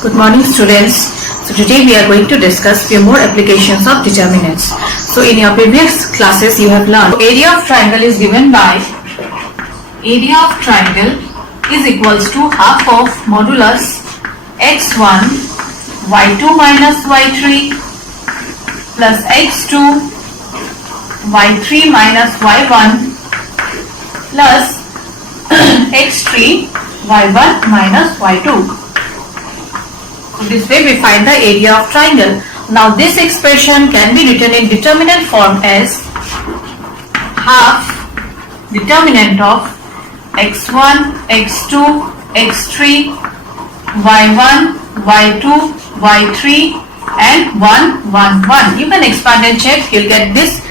Good morning, students. So today we are going to discuss few more applications of determinants. So in your previous classes you have learned area of triangle is given by area of triangle is equals to half of modulus x1 y2 minus y3 plus x2 y3 minus y1 plus x3 y1 minus y2. So this way we find the area of triangle. Now this expression can be written in determinant form as half determinant of x1, x2, x3, y1, y2, y3 and 1, 1, 1. You can expand and check, you'll get this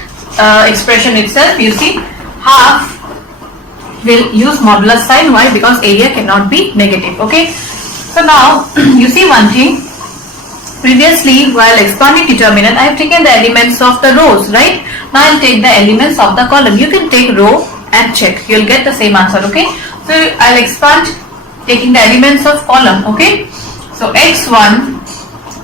expression itself. You see, half will use modulus sign. Why? Because area cannot be negative. Okay. So now you see one thing. Previously, while expanding determinant, I have taken the elements of the rows, right? Now I'll take the elements of the column. You can take row and check. You'll get the same answer. Okay. So I'll expand taking the elements of column. Okay. So x1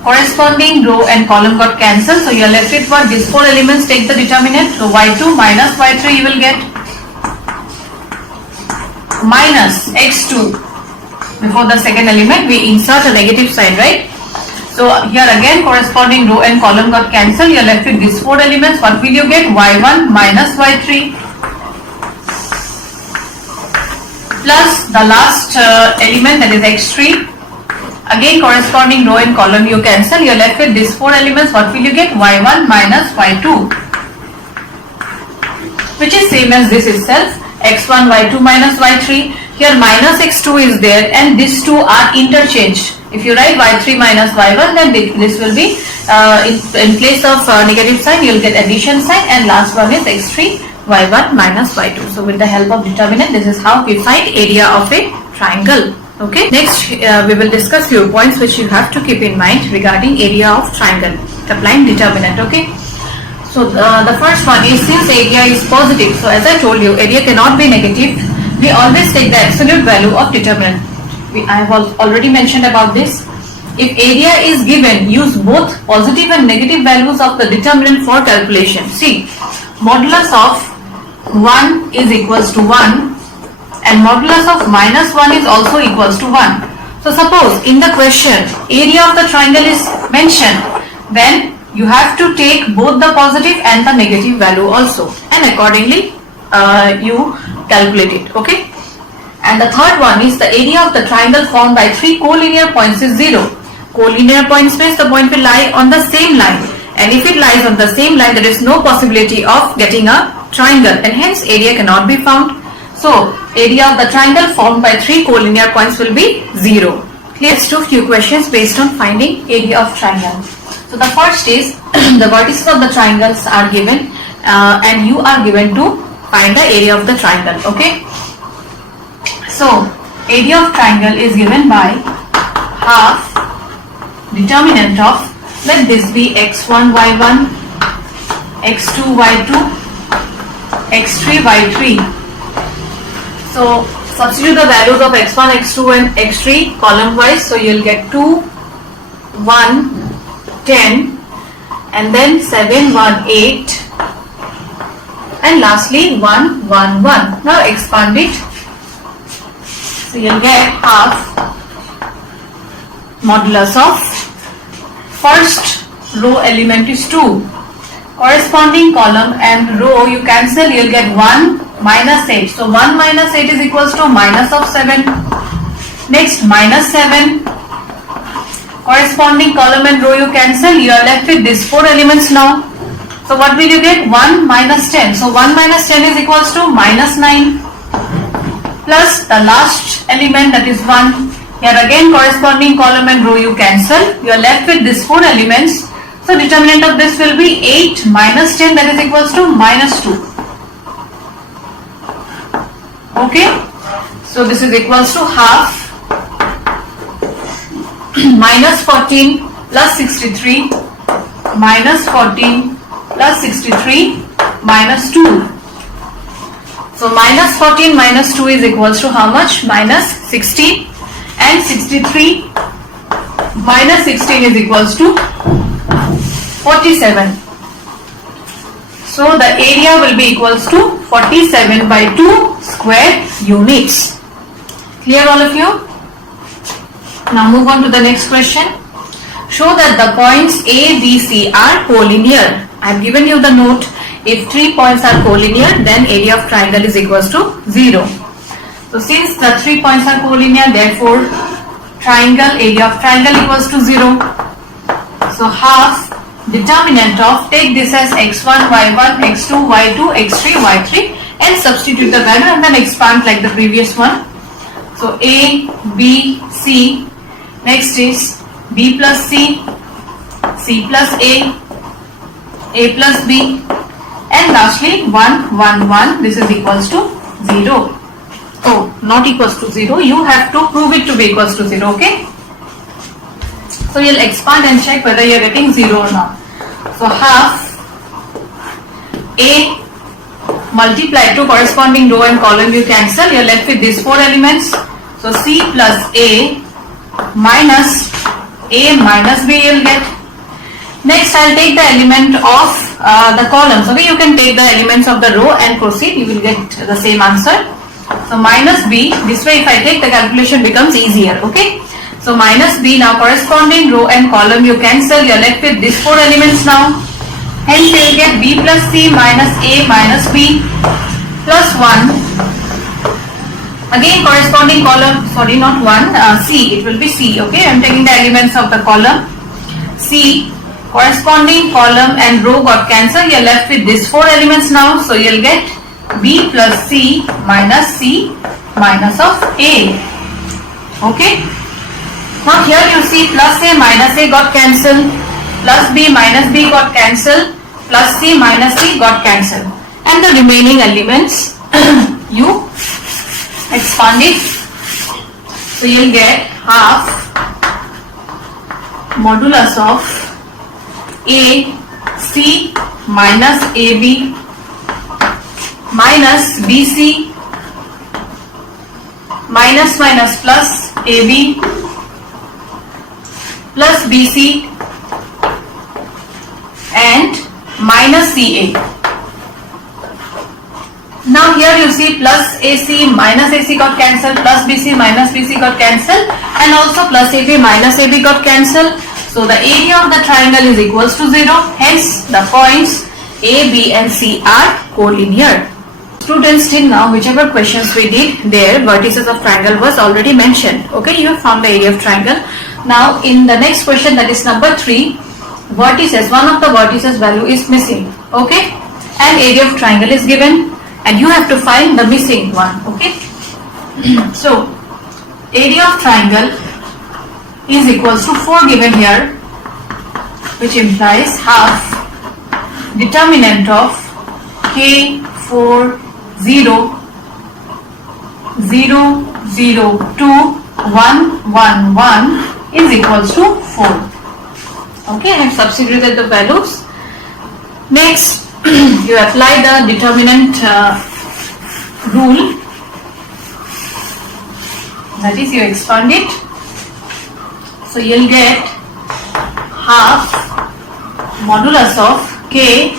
corresponding row and column got cancelled. So you're left with what? These four elements take the determinant. So y2 minus y3 you will get minus x2. Before the second element we insert a negative sign, right? So here again corresponding row and column got cancelled. You are left with these four elements. What will you get? y1 minus y3 plus the last element, that is x3. Again corresponding row and column you cancel. You are left with these four elements. What will you get? y1 minus y2, which is same as this itself, x1 y2 minus y3. Here minus x2 is there and these two are interchanged. If you write y3 minus y1, then this will be in place of negative sign you will get addition sign, and last one is x3 y1 minus y2. So with the help of determinant, this is how we find area of a triangle. Okay. Next we will discuss few points which you have to keep in mind regarding area of triangle applying determinant. Okay. So the first one is, since area is positive, so as I told you, area cannot be negative. We always take the absolute value of determinant. I have already mentioned about this. If area is given, use both positive and negative values of the determinant for calculation. See, modulus of 1 is equals to 1 and modulus of minus 1 is also equals to 1. So suppose in the question area of the triangle is mentioned, then you have to take both the positive and the negative value also, and accordingly you calculate it. Okay. And the third one is the area of the triangle formed by three collinear points is 0. Collinear points means the point will lie on the same line, and if it lies on the same line, there is no possibility of getting a triangle, and hence area cannot be found. So area of the triangle formed by three collinear points will be 0. Let's do few questions based on finding area of triangle. So the first is the vertices of the triangles are given and you are given to find the area of the triangle. Okay. So area of triangle is given by half determinant of, let this be x1 y1, x2 y2, x3 y3. So substitute the values of x1, x2 and x3 column wise. So you'll get 2, 1, 10 and then 7, 1, 8 and lastly 1, 1, 1. Now expand it. So you'll get half modulus of first row element is 2. Corresponding column and row you cancel, you'll get 1 minus 8. So 1 minus 8 is equals to minus of 7. Next minus 7. Corresponding column and row you cancel, you are left with these four elements now. So what will you get? 1 minus 10. So 1 minus 10 is equals to minus 9 plus the last element, that is 1. Here again corresponding column and row you cancel. You are left with these four elements. So determinant of this will be 8 minus 10, that is equals to minus 2. Okay. So this is equals to half minus 14 plus 63 minus 14 plus 63 minus 2. So minus 14 minus 2 is equals to how much? Minus 16, and 63 minus 16 is equals to 47. So the area will be equals to 47 by 2 square units. Clear all of you? Now move on to the next question. Show that the points A, B, C are collinear. I have given you the note. If 3 points are collinear, then area of triangle is equals to 0. So since the 3 points are collinear, therefore area of triangle equals to 0. So half determinant of, take this as x1, y1, x2, y2, x3, y3 and substitute the value and then expand like the previous one. So A, B, C, next is B plus C, C plus A plus B and lastly 1, 1, 1, this is equals to 0. Oh, not equals to 0, you have to prove it to be equals to 0, okay? So you'll expand and check whether you're getting 0 or not. So half A multiplied to corresponding row and column you cancel, you're left with these 4 elements. So C plus A minus B you'll get. Next I'll take the element of the columns, okay? You can take the elements of the row and proceed, you will get the same answer. So minus B, this way if I take the calculation becomes easier, okay? So minus B, now corresponding row and column you cancel, you are left with these 4 elements now. Hence you will get B plus C minus A minus B plus 1. Again corresponding column, sorry not 1, C, it will be C, okay? I am taking the elements of the column. C, corresponding column and row got cancelled, you are left with these 4 elements now. So you will get B plus C minus of A, okay? Now here you see plus A minus A got cancelled, plus B minus B got cancelled, plus C minus C got cancelled. And the remaining elements you expand it. So you will get half modulus of AC minus AB minus BC minus plus AB plus BC and minus CA. Now here you see plus AC minus AC got cancelled, plus BC minus BC got cancelled and also plus AB minus AB got cancelled. So the area of the triangle is equals to 0. Hence the points A, B and C are collinear. Students, till now whichever questions we did, their vertices of triangle was already mentioned. Okay, you have found the area of triangle. Now in the next question, that is number 3, vertices, one of the vertices value is missing, okay, and area of triangle is given and you have to find the missing one, okay. So area of triangle is equals to 4 given here, which implies half determinant of K4 0 0 0 2 1 1 1 is equals to 4. Okay, I have substituted the values. Next you apply the determinant rule, that is you expand it. So you will get half modulus of K,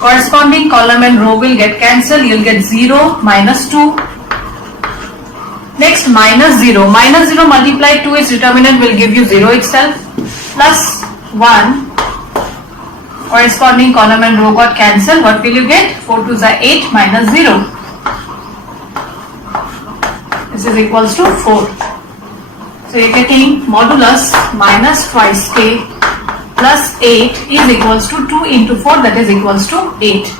corresponding column and row will get cancelled, you will get 0 minus 2. Next minus 0 multiplied to its determinant will give you 0 itself, plus 1, corresponding column and row got cancelled, what will you get? 4 2s are 8 minus 0, this is equals to 4. So you are getting modulus minus twice K plus 8 is equals to 2 into 4, that is equals to 8.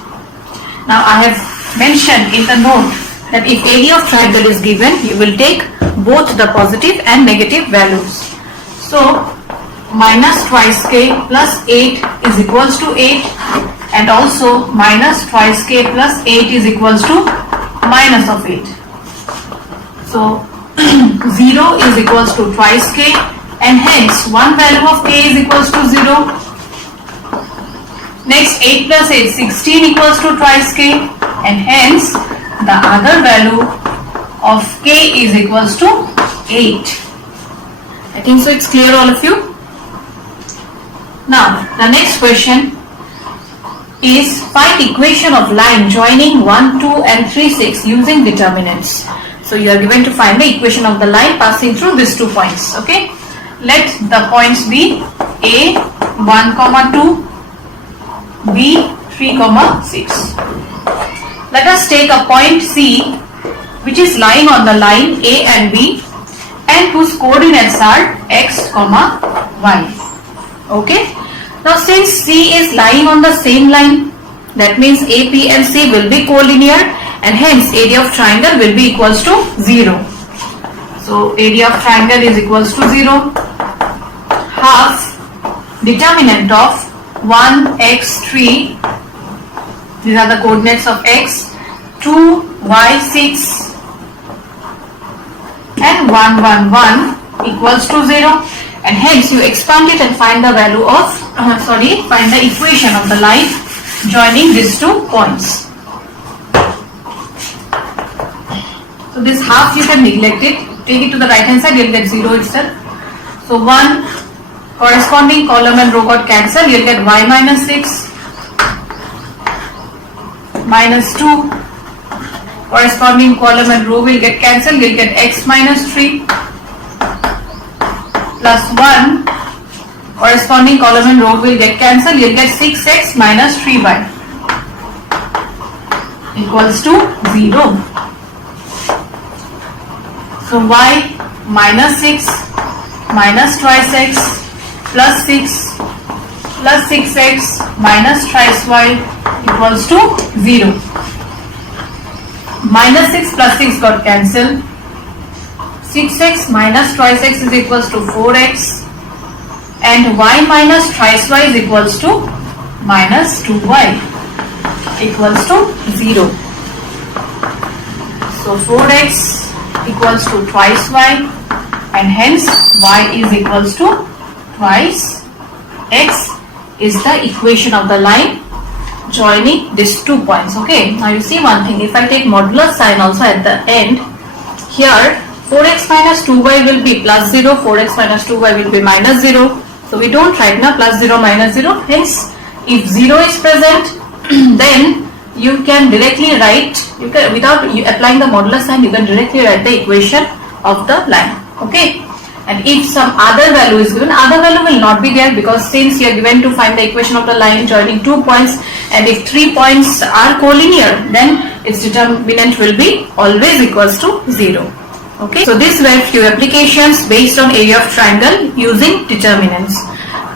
Now I have mentioned in the note that if area of triangle is given, you will take both the positive and negative values. So minus twice K plus 8 is equals to 8 and also minus twice K plus 8 is equals to minus of 8. So 0 is equals to twice K and hence one value of K is equals to 0. Next 8 plus 8, 16 equals to twice K and hence the other value of K is equals to 8. I think so it's clear, all of you. Now the next question is find equation of line joining 1, 2 and 3, 6 using determinants. So you are given to find the equation of the line passing through these 2 points. Okay, let the points be A 1, 2, B 3, 6. Let us take a point C which is lying on the line A and B and whose coordinates are x, y. Okay. Now since C is lying on the same line, that means AP and C will be collinear and hence area of triangle will be equals to 0. So area of triangle is equals to 0. Half determinant of 1, x, 3, these are the coordinates of x, 2, y, 6 and 1, 1, 1 equals to 0, and hence you expand it and find the value of find the equation of the line joining these 2 points. So this half you can neglect it, take it to the right hand side, you will get 0 itself. So 1 corresponding column and row got cancelled, you will get y minus 6 minus 2 corresponding column and row will get cancelled, you will get x minus 3 plus 1 corresponding column and row will get cancelled, you will get 6x minus 3y equals to 0. So y minus 6 minus twice x plus 6 plus 6x minus thrice y equals to 0. Minus 6 plus 6 got cancelled. 6x minus twice x is equals to 4x and y minus thrice y is equals to minus 2y equals to 0. So 4x equals to twice y and hence y is equals to twice x is the equation of the line joining these 2 points. Okay, now you see one thing, if I take modulus sign also at the end, here 4x minus 2y will be plus 0, 4x minus 2y will be minus 0. So we don't write now plus 0 minus 0. Hence, if 0 is present, then you can directly write, without applying the modulus sign, you can directly write the equation of the line. Okay. And if some other value is given, other value will not be there because since you are given to find the equation of the line joining 2 points, and if 3 points are collinear, then its determinant will be always equals to 0. Okay, so these were few applications based on area of triangle using determinants.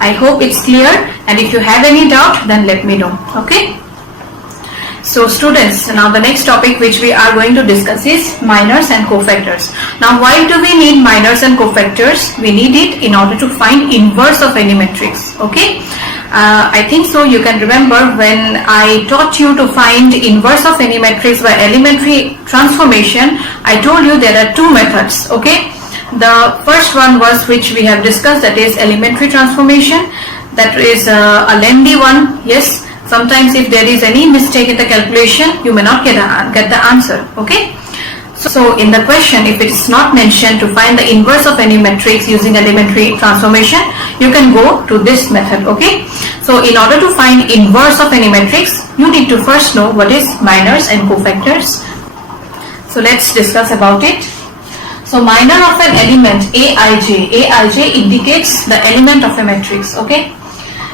I hope it's clear, and if you have any doubt, then let me know. Okay. So students, now the next topic which we are going to discuss is minors and cofactors. Now why do we need minors and cofactors? We need it in order to find inverse of any matrix. Okay. I think so you can remember when I taught you to find inverse of any matrix by elementary transformation, I told you there are 2 methods. Okay. The first one was which we have discussed, that is elementary transformation. That is a lengthy one. Yes. Sometimes if there is any mistake in the calculation, you may not get the answer. Okay. So in the question, if it is not mentioned to find the inverse of any matrix using elementary transformation, you can go to this method. Okay. So in order to find inverse of any matrix, you need to first know what is minors and cofactors. So let's discuss about it. So minor of an element Aij indicates the element of a matrix. Okay.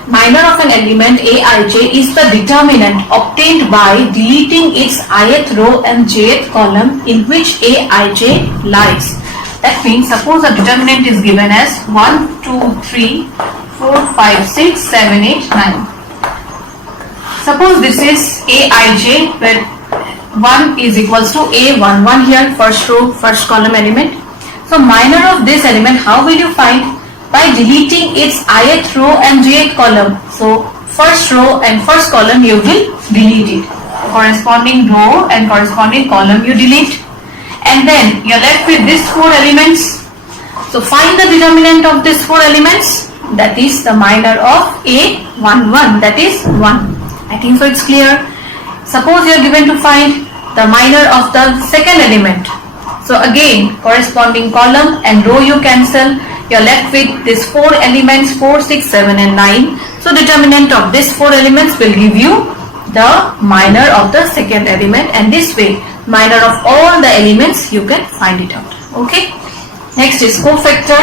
Minor of an element Aij is the determinant obtained by deleting its ith row and jth column in which Aij lies. That means suppose the determinant is given as 1, 2, 3, 4, 5, 6, 7, 8, 9. Suppose this is Aij where 1 is equals to A11 here, first row, first column element. So minor of this element, how will you find? By deleting its ith row and jth column. So first row and first column you will delete it. Corresponding row and corresponding column you delete. And then you are left with these 4 elements. So find the determinant of these 4 elements. That is the minor of A11. That is 1. I think so it's clear. Suppose you are given to find the minor of the second element. So again corresponding column and row you cancel. You are left with these 4 elements, 4, 6, 7 and 9. So determinant of these 4 elements will give you the minor of the second element, and this way minor of all the elements you can find it out. Okay. Next is cofactor.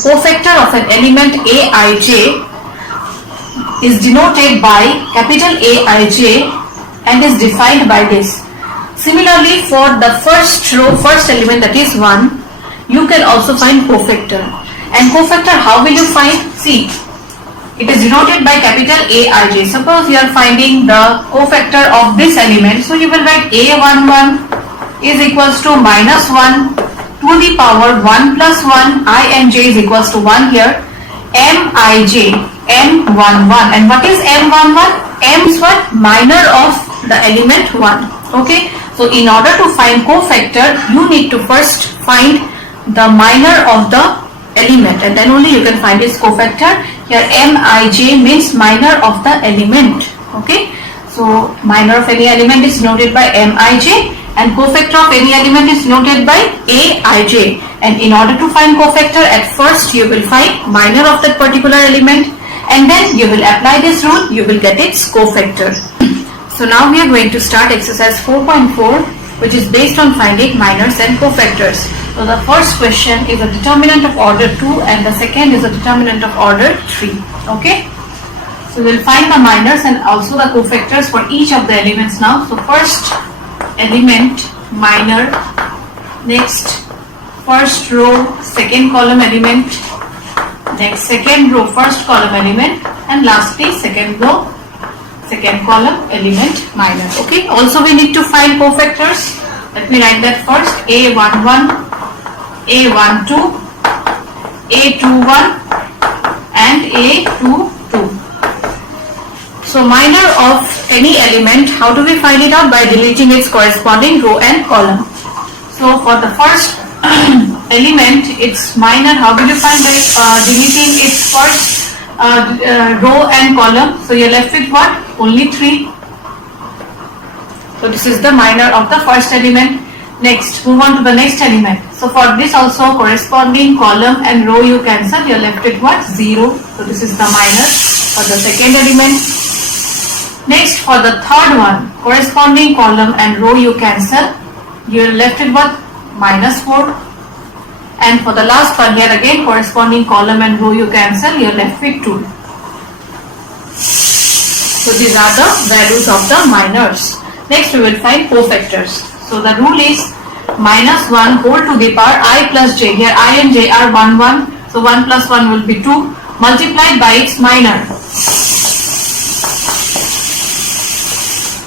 Cofactor of an element Aij is denoted by capital Aij and is defined by this. Similarly, for the first row, first element, that is 1, you can also find cofactor. And cofactor, how will you find? See, it is denoted by capital Aij. Suppose you are finding the cofactor of this element, so you will write A11 is equals to minus 1 to the power 1 plus 1, I and j is equals to 1 here, Mij, M11. And what is M11? M is what? Minor of the element 1. Okay. So in order to find cofactor, you need to first find the minor of the element, and then only you can find its cofactor. Here Mij means minor of the element. Okay. So minor of any element is denoted by Mij, and cofactor of any element is denoted by Aij. And in order to find cofactor, at first you will find minor of that particular element, and then you will apply this rule, you will get its cofactor. So now we are going to start exercise 4.4, which is based on finding minors and cofactors. So the first question is a determinant of order 2 and the second is a determinant of order 3. Okay. So we will find the minors and also the cofactors for each of the elements now. So first element minor, next first row second column element, next second row first column element, and lastly second row second column element minor. Okay. Also we need to find cofactors. Let me write that first. A11, A12, A21 and A22. So minor of any element, how do we find it out? By deleting its corresponding row and column. So for the first element, its minor, how will you find? By deleting its first row and column. So you are left with what? Only 3. So this is the minor of the first element. Next, move on to the next element. So for this also, corresponding column and row you cancel, you are left with what? 0. So this is the minor for the second element. Next, for the third one, corresponding column and row you cancel, you are left with what? Minus 4. And for the last one, here again corresponding column and row you cancel, you are left with 2. So these are the values of the minors. Next we will find cofactors. So the rule is minus 1 whole to the power I plus j. Here I and j are 1, 1. So 1 plus 1 will be 2 multiplied by its minor.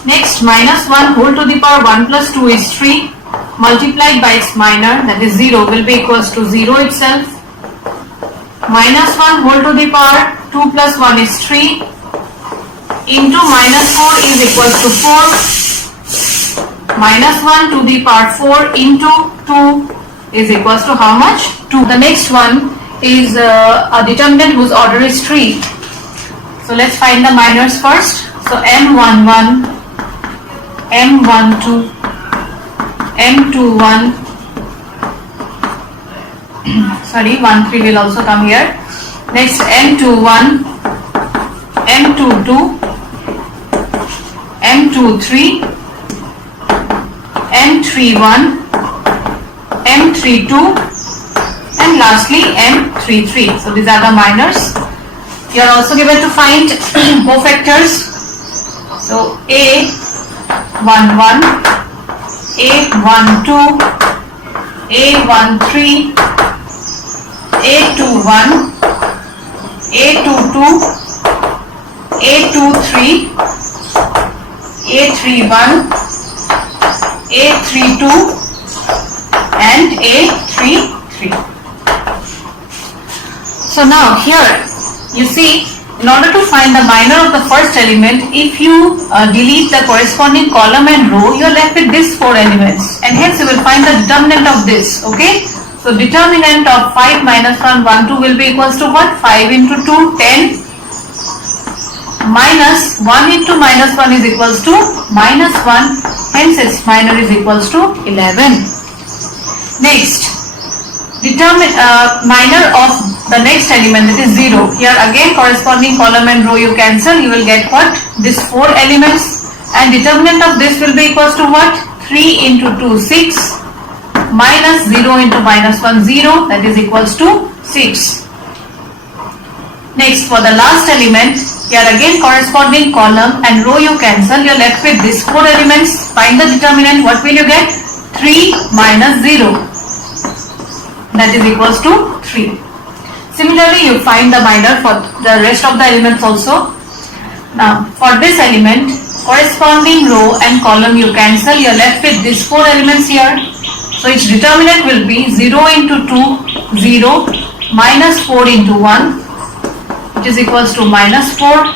Next, minus 1 whole to the power 1 plus 2 is 3 multiplied by its minor, that is 0, will be equals to 0 itself. Minus 1 whole to the power 2 plus 1 is 3 into minus 4 is equals to 4. Minus 1 to the power 4 into 2 is equals to how much? 2. The next one is a determinant whose order is 3. So let's find the minors first. So M11, M12, M21, sorry, 13 will also come here. Next M21, M22, M23, M31, M32 and lastly M33. So these are the minors. You are also given to find cofactors. So A11, A12, A13, A21, A22, A23, A31, A32 and A33. So now here you see, in order to find the minor of the first element, if you delete the corresponding column and row, you are left with these 4 elements, and hence you will find the determinant of this. Okay, so determinant of 5 minus 1, 1, 2 will be equals to what? 5 into 2, 10 minus 1 into minus 1 is equals to minus 1, hence its minor is equals to 11. Next, minor of the next element, that is 0. Here again corresponding column and row you cancel, you will get what? This 4 elements, and determinant of this will be equals to what? 3 into 2, 6, minus 0 into minus 1, 0, that is equals to 6. Next, for the last element, here again corresponding column and row you cancel, you are left with these 4 elements. Find the determinant, what will you get? 3 minus 0, that is equals to 3. Similarly, you find the minor for the rest of the elements also. Now, for this element, corresponding row and column you cancel, you are left with these 4 elements here. So, its determinant will be 0 into 2, 0, minus 4 into 1, which is equals to minus 4.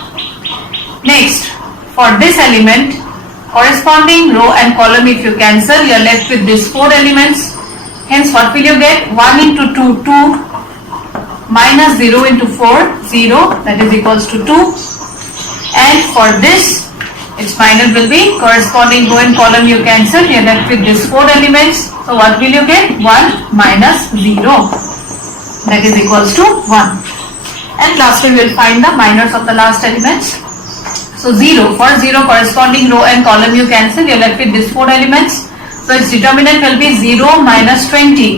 Next, for this element, corresponding row and column if you cancel, you are left with these 4 elements. Hence, what will you get? 1 into 2, 2, minus 0 into 4, 0, that is equals to 2. And for this, its minor will be corresponding row and column you cancel, you are left with these 4 elements. So, what will you get? 1 minus 0, that is equals to 1. And lastly, we will find the minors of the last elements. So, 0, for 0 corresponding row and column you cancel, you are left with these 4 elements. So, its determinant will be 0 minus 20,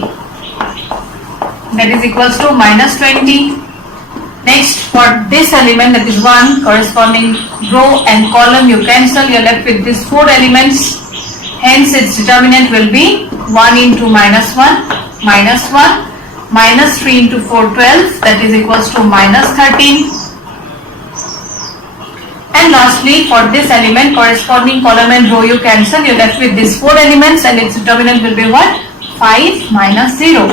that is equals to minus 20. Next, for this element, that is 1, corresponding row and column you cancel, you are left with these 4 elements. Hence, its determinant will be 1 into minus 1, minus 1, minus 3 into 4, 12, that is equals to minus 13. And lastly, for this element, corresponding column and row you cancel, you are left with these 4 elements, and its determinant will be what? 5 minus 0.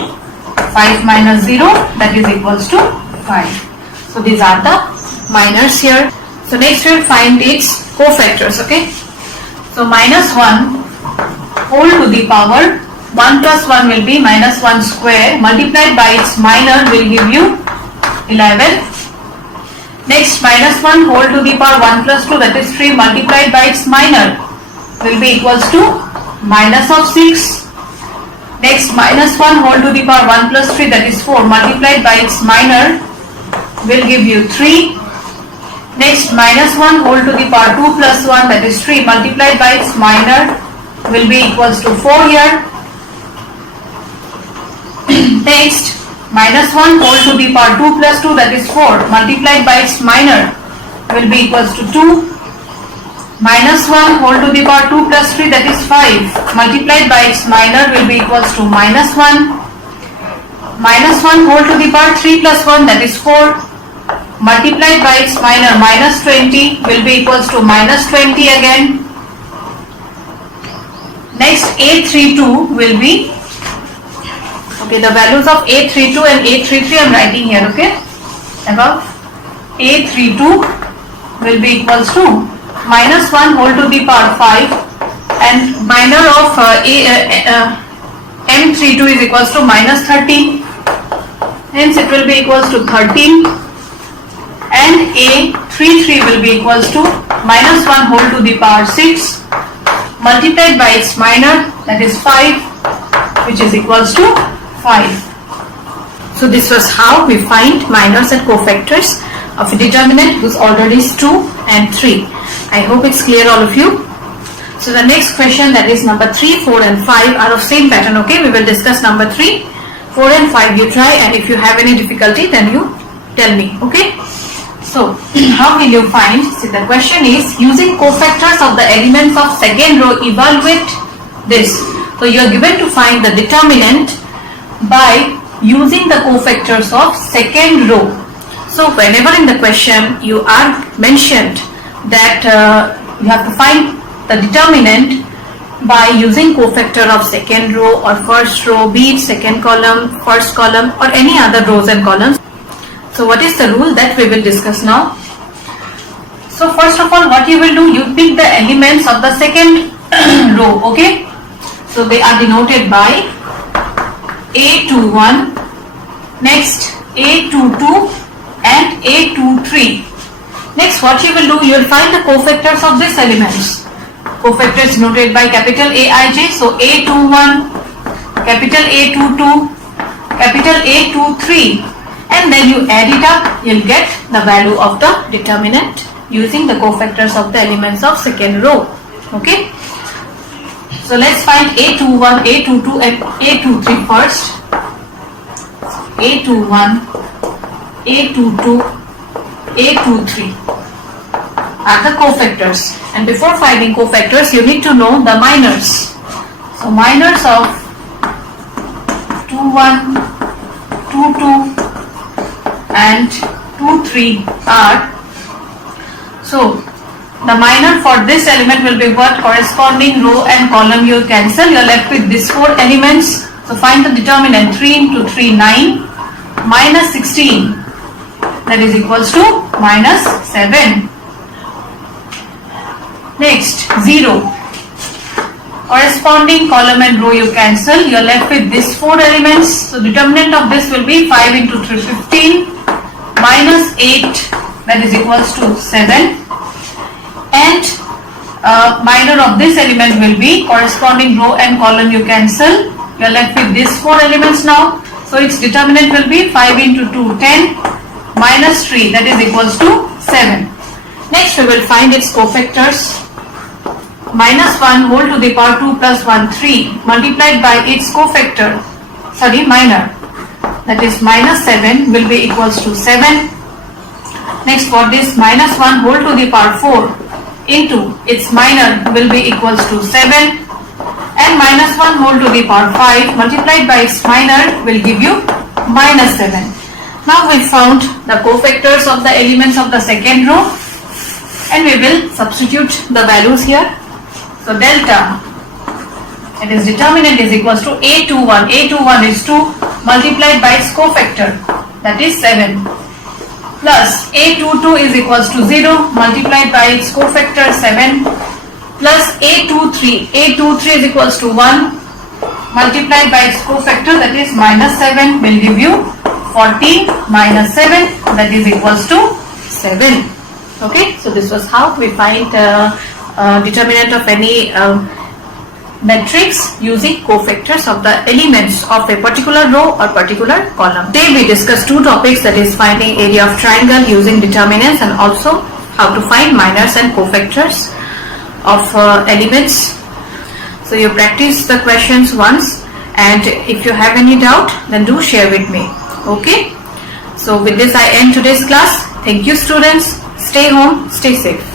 5 minus 0, that is equals to 5. So, these are the minors here. So, next we will find its cofactors, okay. So, minus 1 whole to the power, 1 plus 1 will be minus 1 square, multiplied by its minor will give you 11. Next, minus 1 whole to the power 1 plus 2, that is 3, multiplied by its minor will be equals to minus of 6. Next, minus 1 whole to the power 1 plus 3, that is 4, multiplied by its minor will give you 3. Next, minus 1 whole to the power 2 plus 1, that is 3, multiplied by its minor will be equals to 4 here. Next, minus 1 whole to the power 2 plus 2, that is 4, multiplied by its minor will be equals to 2. Minus 1 whole to the power 2 plus 3, that is 5, multiplied by its minor will be equals to minus 1. Minus 1 whole to the power 3 plus 1, that is 4, multiplied by its minor minus 20 will be equals to minus 20 again. Next, A32 will be, okay, the values of A32 and A33 I am writing here, okay, above. A32 will be equals to minus 1 whole to the power 5, and minor of M32 is equals to minus 13, hence it will be equals to 13, and A33 will be equals to minus 1 whole to the power 6 multiplied by its minor, that is 5, which is equals to 5. So this was how we find minors and cofactors of a determinant whose order is 2 and 3. I hope it's clear all of you. So the next question, that is number 3, 4 and 5 are of same pattern, okay. We will discuss number 3, 4 and 5 you try, and if you have any difficulty then you tell me, okay. So how will you find, see the question is using cofactors of the elements of second row, evaluate this. So you are given to find the determinant by using the cofactors of second row. So whenever in the question you are mentioned that you have to find the determinant by using cofactor of second row or first row, be it second column, first column or any other rows and columns. So what is the rule that we will discuss now? So first of all, what you will do, you pick the elements of the second row, okay. So they are denoted by A21, next A22 and A23. Next, what you will do, you will find the cofactors of these elements. Cofactors denoted by capital Aij, so A21, capital A22, capital A 2, 3, and then you add it up, you'll get the value of the determinant using the cofactors of the elements of second row. Okay. So let's find A21, A22 and A23 first. A21, A22, A23 are the cofactors, and before finding cofactors you need to know the minors. So minors of 21, 22 and 23 are, so the minor for this element will be what? Corresponding row and column you cancel, you are left with these 4 elements. So find the determinant. 3 into 3, 9, minus 16, that is equals to minus 7. Next, 0. Corresponding column and row you cancel, you are left with these 4 elements. So determinant of this will be 5 into 3, 15, minus 8, that is equals to 7. And minor of this element will be corresponding row and column you cancel, you are left with these 4 elements now. So its determinant will be 5 into 2, 10, minus 3, that is equals to 7. Next we will find its cofactors. Minus 1 whole to the power 2 plus 1, 3, multiplied by its cofactor, minor, that is minus 7 will be equals to 7. Next for this, minus 1 whole to the power 4 into its minor will be equals to 7, and minus 1 whole to the power 5 multiplied by its minor will give you minus 7. Now we found the cofactors of the elements of the second row, and we will substitute the values here. So delta, it is determinant is equals to A21. A21 is 2 multiplied by its cofactor, that is 7, plus A22 is equals to 0 multiplied by its cofactor 7, plus A23. A23 is equals to 1 multiplied by its cofactor, that is minus 7, will give you 14 minus 7, that is equals to 7. Okay, so this was how we find determinant of any matrix using cofactors of the elements of a particular row or particular column. Today we discussed 2 topics, that is finding area of triangle using determinants and also how to find minors and cofactors of elements. So you practice the questions once, and if you have any doubt then do share with me. Okay, so with this I end today's class. Thank you students. Stay home, stay safe.